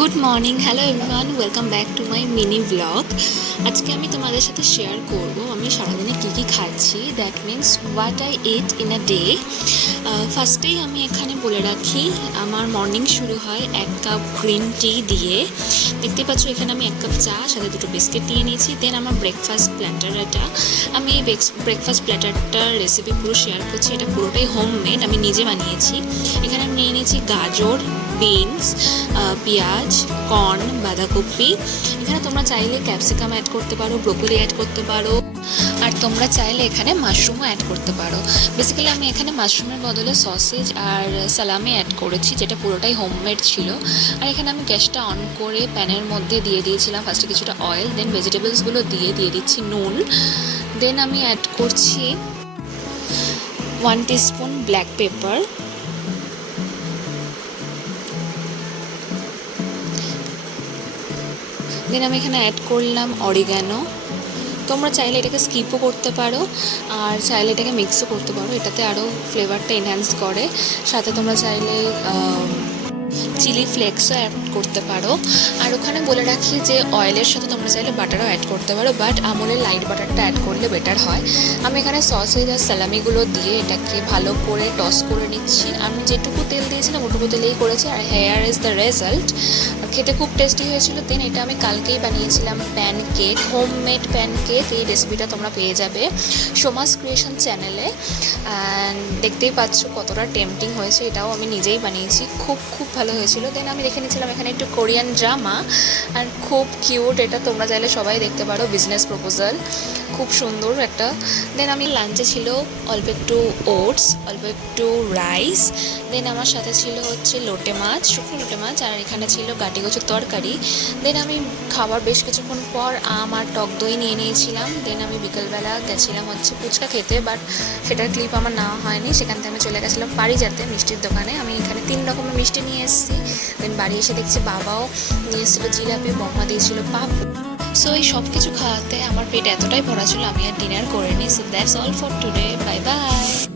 Good morning, hello everyone, welcome back to my mini blog. আজকে আমি তোমাদের সাথে শেয়ার করব আমি সারাদিনে কী কী খাচ্ছি, that means what I it in a day. ফার্স্টেই আমি এখানে বলে রাখি, আমার মর্নিং শুরু হয় 1 কাপ গ্রিন টি দিয়ে। দেখতে পাচ্ছ এখানে আমি 1 কাপ চা সাথে 2টো বিস্কিট নিয়ে নিয়েছি। দেন আমার ব্রেকফাস্ট প্ল্যাটার, এটা আমি এই ব্রেকফাস্ট প্ল্যাটারটার রেসিপি পুরো শেয়ার করছি। এটা পুরোটাই হোমমেড, আমি নিজে বানিয়েছি। এখানে আমি নিয়ে নিয়েছি গাজর, বিনস, পেঁয়াজ, কর্ন, বাঁধাকপি। এখানে তোমরা চাইলে ক্যাপসিকাম অ্যাড করতে পারো, ব্রোকলি অ্যাড করতে পারো, আর তোমরা চাইলে এখানে মাশরুমও অ্যাড করতে পারো। বেসিক্যালি আমি এখানে মাশরুমের বদলে সসেজ আর সালামি অ্যাড করেছি, যেটা পুরোটাই হোমমেড ছিল। আর এখানে আমি গ্যাসটা অন করে প্যানের মধ্যে দিয়ে দিয়েছিলাম ফার্স্টে কিছুটা অয়েল, দেন ভেজিটেবলসগুলো দিয়ে দিচ্ছি নুন। দেন আমি অ্যাড করছি 1 টিস্পুন ব্ল্যাক পেপার। দেন আমি এখানে অ্যাড করলাম অরিগ্যানো। তোমরা চাইলে এটাকে স্কিপও করতে পারো, আর চাইলে এটাকে মিক্সও করতে পারো, এটাতে আরও ফ্লেভারটা এনহ্যান্স করে। সাথে তোমরা চাইলে চিলি ফ্লেক্সও অ্যাড করতে পারো। আর ওখানে বলে রাখি যে অয়েলের সাথে তোমরা চাইলে বাটারও অ্যাড করতে পারো, বাট আমুলের লাইট বাটারটা অ্যাড করলে বেটার হয়। আমি এখানে সসেজ আর সালামিগুলো দিয়ে এটাকে ভালো করে টস করে নিচ্ছি। আমি যেটুকু তেল দিয়েছিলাম ওটুকু তেলেই করেছি, আর হেয়ার ইজ দ্য রেজাল্ট। খেতে খুব টেস্টি হয়েছিল। দেন এটা আমি কালকেই বানিয়েছিলাম প্যানকেক, হোমমেড প্যানকেক। এই রেসিপিটা তোমরা পেয়ে যাবে সোমাস ক্রিয়েশন চ্যানেলে। অ্যান্ড দেখতেই পাচ্ছ কতটা টেম্পটিং হয়েছে, এটাও আমি নিজেই বানিয়েছি, খুব ভালো হয়েছিল। দেন আমি দেখে নিয়েছিলাম এখানে একটু কোরিয়ান ড্রামা, অ্যান্ড খুব কিউট। এটা তোমরা চাইলে সবাই দেখতে পারো, বিজনেস প্রপোজাল, খুব সুন্দর একটা। দেন আমি লাঞ্চে ছিল অল্প একটু ওটস, অল্প একটু রাইস। দেন আমার সাথে ছিল হচ্ছে লোটে মাছ, শুকনো লোটে মাছ, আর এখানে ছিল গাটি কচুর তরকারি। দেন আমি খাবার বেশ কিছুক্ষণ পর আম আর টক দই নিয়ে নিয়েছিলাম। দেন আমি বিকেলবেলা গেছিলাম হচ্ছে ফুচকা খেতে, বাট সেটার ক্লিপ আমার নেওয়া হয়নি। সেখান থেকে আমি চলে গেছিলাম পারিজাতে মিষ্টির দোকানে। আমি এখানে 3 রকমের মিষ্টি নিয়ে এসেছি। দেন বাড়ি এসে দেখছি বাবাও নিয়ে এসেছিলো জিলাপি, বম্মা দিয়েছিল পাপড়। সো এই সব কিছু খাওয়াতে আমার পেট এতটাই ভরা ছিল, আমি আর ডিনার করিনি। So that's all for today, bye bye.